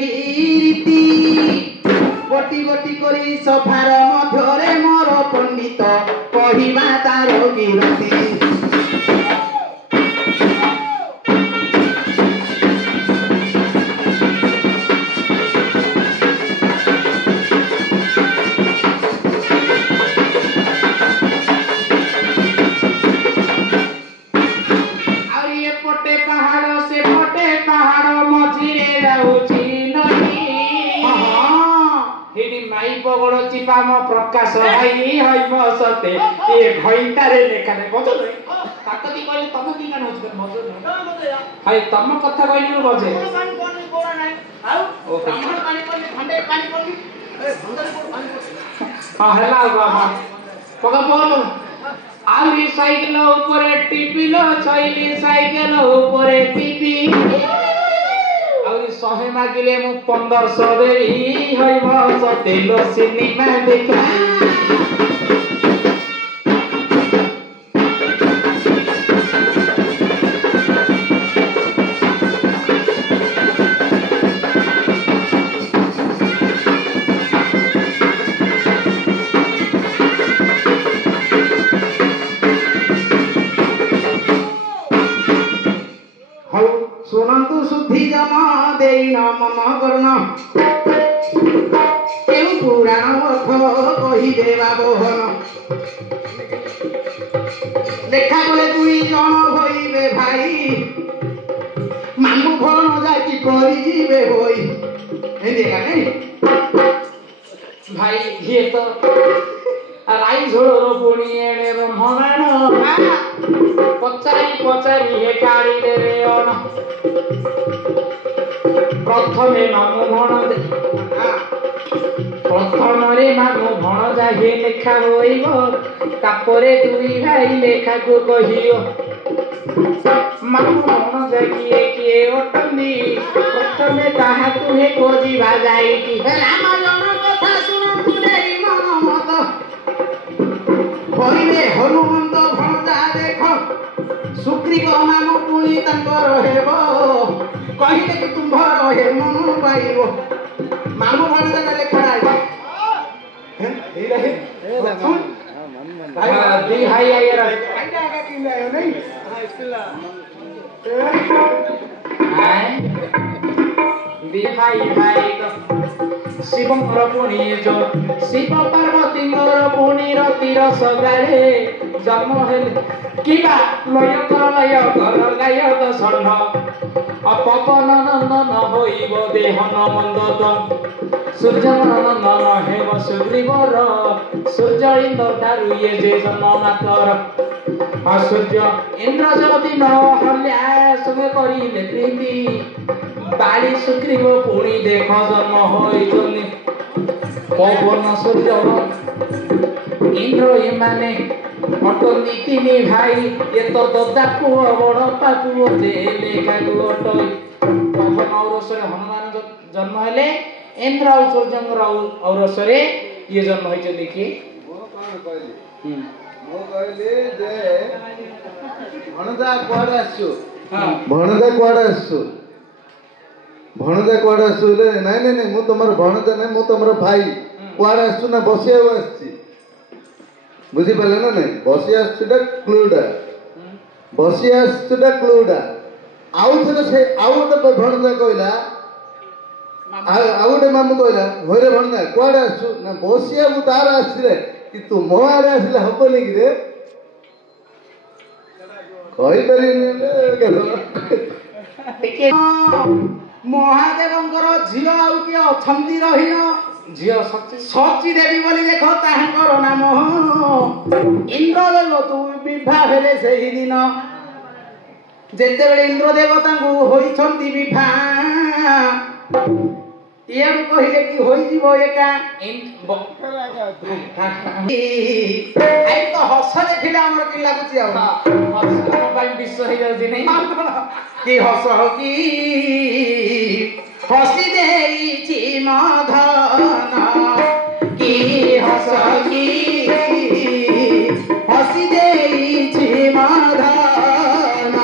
रीति गोटी गोटी करी सफार मध्यरे मोर पंडित कहवा तार कीर्ति चिपाम प्रकाश भाई हई मसते ए घइतारे लेखाने बजो रे काकती कहले तम की गान होछ बजो रे हाय तम कथा कहली बजे पानी कोनी कोरा नाही आउ ब्राह्मण पानी कोनी भंडे पानी कोनी ए भंडारे कोन पानी कोनी हां हला बाबा पगा बोल आउरी साइकिल ऊपर टिपिलो छैली साइकिल ऊपर टिपी सहे मागिले मु 1500 देई हई मसते लो सिनेमा देखा सुनंतु शुद्धि जमा देई न मन करना केउ पुराण अर्थ कही देवा बोहन देखा गले दुई जन होइबे भाई मामू घर न जाकी करी जीवे होई एंदे गाने भाई ये तो राई झोड़ो पुणी एणे ब्रह्मण पचारी पचारी हे गाड़ी देवे अन प्रथमे मामू भण प्रथम रे मामू भण जाहे लेखा होइबो तापरे दुई भाई लेखा को कहियो मामू भण जाकिए किए ओटनी प्रथमे ताहा तुहे खोजिबा जाईकी राम जन कथा सुन तुले मन मत कहिबे हनुमंत भणजा देखो सुग्रीव नाम पुणी तांकर हेबो कहिले कि तुम्हार हे मन पाइबो मामू भणजा का लेखा आइबो हैं ए रहे सुन भाई दी हाई आइरा काइडा का किन लायो नहीं हां इसला हाय दी हाई भाई तो शिव पुणी जो शिव पार्वती मोर पुणी रतिर सगारे जन्म हेले किबा लय कर गायक षण्ढ अपवन नंदन होइब देहन मंदन सूर्य नंदन हेब सुग्रीवर सूर्य इंद्र दारु ये जे जन्म मातर सूर्य इंद्र जगति न हल्या सुमे करिले प्रीति बाली सुग्रीव पुणी देख जन्म होइजनि पवन सूर्य इंद्र एमाने अटनी तिनी भाई ये तो ददा पुओ बड़ पापुओ देले कागु अटई पवन औरसरे हनुमान जन्म हेले इंद्र और सूर्यंगर औरसरे ये जन्म होइछे कि मो कोन कहली मो कहली जे भणजा कोड आसु हां भणजा कोड आसु भणजा कोड आसु ले नहीं नहीं नहीं मु तमर भणजा नहीं मु तमर भाई कोड आसु ना बसिया आछि बुझी पाले ना नहीं बसी आसुटा क्लूडा बसी आसुटा क्लूडा आउ थे से आउ तो भणजा कहला आउटे मामू कहला होरे भणजा कोड आसु ना बसिया मु तार आसिरे कि तू मो आरे आसिले हबनी कि रे कहि परिनी टिके महादेवंकर झियो आउ के अछंती रहिनो झियो सची देवी बोली देखो ताहंकर नाम इंद्रदेव तू विवाह हेले सेही दिन जेते बेले इंद्र देवता को होइछंती विवाह इयाडू कहिले कि होई जीवो एका आई तो हस देखिले हमर कि लागुची आ हस मोबाइल विश्व हे जाउची नै कि हस हो कि हसी देइछि मधन कि हस कि हसी देइछि मधन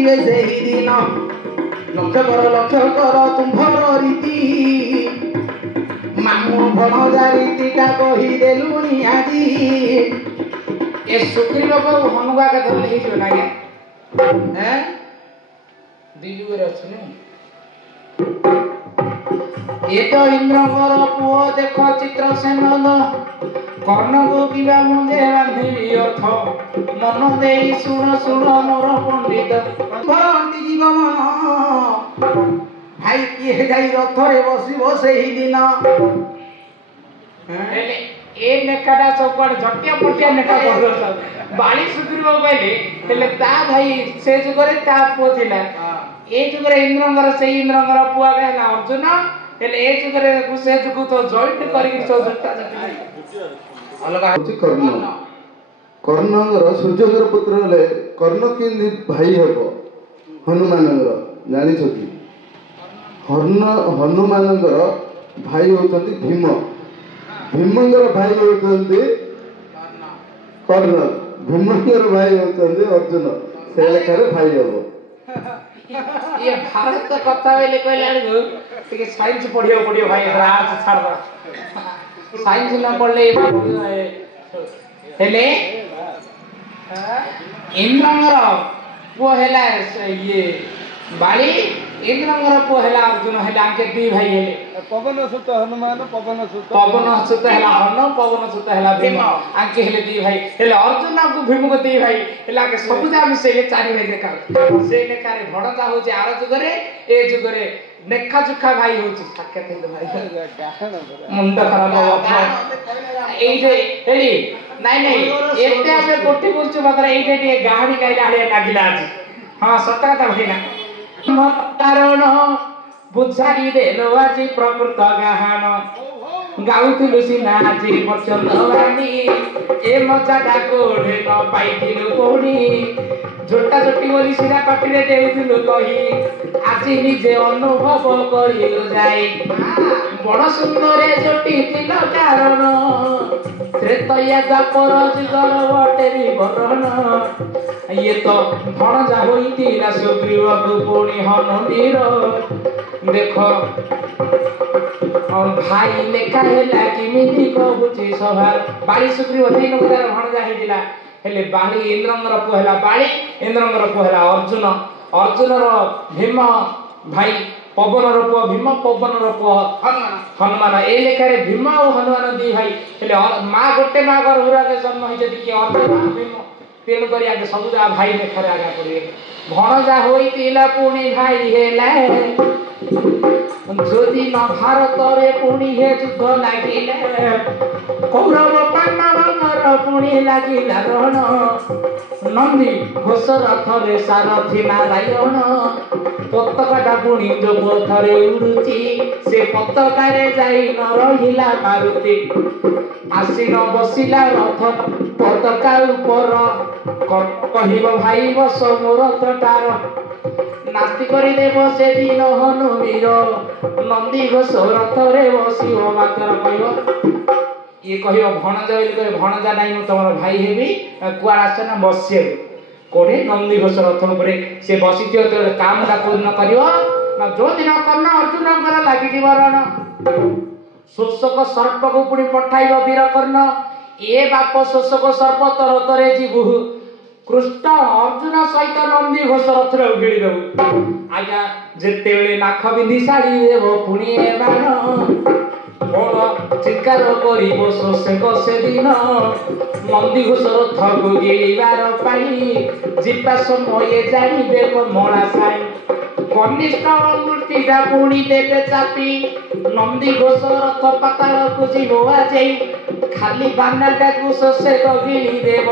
କରିବେ ସେହିଦିନ ଲକ୍ଷ୍ୟ କର ତୁମ୍ଭର ରୀତି ମାମୁଁ ଭଣଜା ରୀତିଟା କହିଦେଲୁଣି ଆଜି ଏ ସୁଗ୍ରୀବକୁ ହନୁକା କଥା ହେଇଯିବ ନା ଆଜ୍ଞା ଦିଲ୍ଲୀରେ ଅଛି ଏ ତ ଇନ୍ଦ୍ରଙ୍କର ପୁଅ ଦେଖ ଚିତ୍ରସେନ କର୍ଣ୍ଣକୁ କିବା ମୁଣ୍ଡେ ବାନ୍ଧିବି ଅର୍ଥ ମନ ଦେଇ ଶୁଣ ମୋର ପଣ୍ଡିତ ଜୀବ ଭାଇ କିଏ ଯାଇ ରଥରେ ବସିବ ସେହି ଦିନ ହେଲେ ଏ ଲେଖାଟା ସବୁଆଡେ ଝଟିଆ ପଟିଆ ଲେଖା କରିଦଉଛନ୍ତି ବାଳି ସୁଗ୍ରୀବ କହିଲେ ହେଲେ ତା ଭାଇ ସେ ଯୁଗରେ ତା ପୁଅ ଥିଲା ଏ ଯୁଗରେ ଇନ୍ଦ୍ରଙ୍କର ସେଇ ଇନ୍ଦ୍ରଙ୍କର ପୁଅ ହେଲା ଅର୍ଜୁନ ହେଲେ ଏ ଯୁଗରେ ସେ ଯୁଗ ତ ଜଏଣ୍ଟ କରିକି ଅଲଗା ହଉଛି କର୍ଣ୍ଣ କର୍ଣ୍ଣଙ୍କର ସୂର୍ଯ୍ୟଙ୍କର ପୁତ୍ର ହେଲେ କର୍ଣ୍ଣ କେମିତି ଭାଇ ହେବ ହନୁମାନଙ୍କର ଜାଣିଛନ୍ତି ହନୁମାନଙ୍କର ଭାଇ ହେଉଛନ୍ତି ଭୀମ ଭୀମଙ୍କର ଭାଇ ହେଉଛନ୍ତି କର୍ଣ୍ଣ ଭୀମଙ୍କର ଭାଇ ହେଉଛନ୍ତି ଅର୍ଜୁନ ସେ ଲେଖାରେ ଭାଇ ହବ ये भारत कथा बेले कहला ଟିକେ ସାଇନ୍ସ ପଢିବାକୁ ପଡିବ ଭାଇ ଆର୍ଟ୍ସ ଛାଡ ସାଇନ୍ସ न पढ़ले हेले इंद्रंगर पुओ हेला ये बाली इंद्रंगर पुओ हेला अर्जुन हेला आके दी भाई हेले पवन सुत हनुमान पवन सुत हेला हनु पवन सुत हेला भीम आके हेले दी भाई हेले अर्जुन को भीम को दी भाई हेला के सब जा मिसेले चारि भाई देखा से लेखा रे भड़का होचे आर जुगरे ए जुगरे नेखा चुखा भाई होचे साक्षात हिंदू भाई मुंड खराब हो ए जे हेली नहीं एते आबे कोठी पुरछु मात्र एटे टे गाहणी गाइला आले लागिला आज हां सत कथा भइना कारण बुझारी देलो आजी प्रकृत गाहान गाउथिलु सिना आजी बचन वाणी ए मजाटा कोढे न पाइथिलु कोडी झोटा झोटी बोली सिना पाटिरे देउथिलु कही आजी निजे अनुभव करिलु जाई बड़ सुंदरे जोटी थिल कारण त्रेतया द्वापर जुगर वटेरी बरण ये तो भणजा होइतिला सुग्रीव पुणी हनुमीर देखो भाई लेखा हेला किमिति कहूची सभा बाली सुग्रीव तीन हजार भणजा हेतिला हेले बाली इंद्रंगर पुଅ हेला बाली इंद्रंगर पुଅ हेला अर्जुन अर्जुनर भीम भाई पवनर पुଅ भीम पवनर पुଅ हनुमान ए लेखारे भीम और हनुमान दी भाई हेले मां गोटे मां गर्भरागे जन्म होई जदी के अर्जुन भीम तेणु करी आगे सबुजा भाई लेखारे आगा पड़े भणजा होइतिला पुणी भाई हेला যদি ন ভারতরে পুনি হে যুদ্ধ লাগিলে কৌরব পাণ্ডবଙ୍କର পুনি লাগিলা রণ নন্দী ঘোষ রথরে সারথি নারায়ণ পতাকাটা পুনি जो পথরে উড়ুচি সে পতাকারে যাই ন রহিলা মারুতি আসিন বসিলা রথ পতাকা উপর কহিব ভাই বস মোর রথটার नास्ति करी देव से दिन हनुमीर नंदी घोष रथरे बसिव मात्र कहियो ये कहियो भणजा बोली कहे भणजा नहीं मु तमर भाई हेबी कुआर आसे ना बसिए कोडे नंदी घोष रथ ऊपर से बसिथियो तो काम दा पूर्ण करियो ना जो दिन कर्ण अर्जुन कर लागि दिवरण शोषक सर्प को पुणी पठाइब वीर कर्ण ए बाप शोषक सर्प तर तरे जीवु कृष्ण अर्जुन सहित नंदी घोष रथरे उगिड़ी देबु आज्ञा जेते बेले नाख बिंदी साड़ी देव पुणी मान बड़ चित्कार करिबो शोषक से दिन नंदी घोष रथ को गिलिबार पाई जिता समय जानिबे कमला साई कनिष्ठ मूर्तिटा पुणी देवे चापी नंदी घोष रथ पाताल को जीव आजई खाली बानाटा को शोषे गिली देव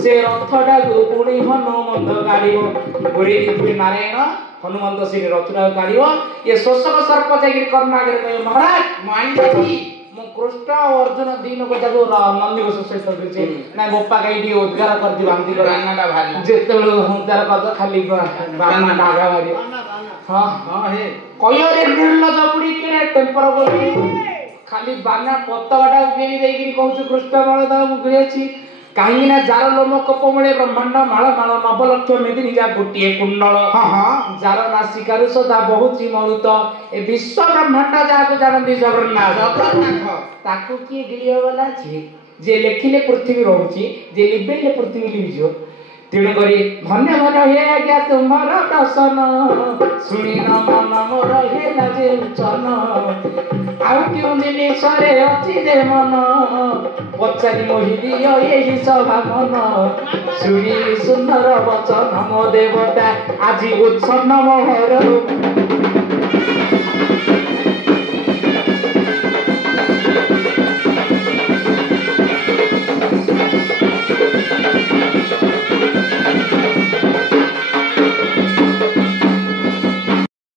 से रथटा को पुणी हनुमंत गाड़िबो पुरी पुरी नारायण हनुमंत श्री रथटा गाड़िबो ये शोषक सर्प जागिर कर्ण आगे कहियो महाराज मानिछि मो कृष्ण और अर्जुन दिन को जागो नंदी घोष सहित दिछि ना गोपा गाइडी उद्गार कर दी बांधी कर बानाटा भारी जेते बेले हुंकार कर खाली बानाटा आगा भारी हां हां हे कहियो रे निर्लज पुडी केने टेम्पर बोली खाली बाना पत्ताटा गेली देगिरी कहू कृष्ण बलदा मु गिरेछि କାହିଁକି ନା ଯାର ଲୋମ କପମୂଳେ ବ୍ରହ୍ମାଣ୍ଡ ମାଳ ମାଳ ନବଲକ୍ଷ ମେଦିନୀ ଯା ଗୋଟିଏ କୁଣ୍ଡଳ ଯାର ନାସିକାରୁ ସଦା ବହୁଛି ମରୁତ ଏ ବିଶ୍ୱ ବ୍ରହ୍ମାଣ୍ଡ ଯାହାକୁ ଜାଣନ୍ତି ଜଗନ୍ନାଥ ତାକୁ କିଏ ଗିଳିବ ଗଲା ଯିଏ ଲେଖିଲେ ପୃଥିବୀ ରହୁଛି ଯିଏ ଲିଭେଇଲେ ପୃଥିବୀ ଲିଭିଯିବ। ତେଣୁକରି ଧନ୍ୟ ଧନ୍ୟ ହେ ଆଜ୍ଞା ତୁମର ଦର୍ଶନ ଶୁଣିନ ମନ ମୋର ହେଲା ଯେ ଉଚ୍ଚନ ଆଉ କେଉଁ ଜିନିଷରେ ଅଛି ଯେ ମନ ପଚାରି ମୋହି ଦିଅ ଏହି ସଭା ମନ ଶୁଣି ସୁନ୍ଦର ବଚନ ମୋ ଦେବତା ଆଜି ଉଚ୍ଛନ୍ନ ମୋହର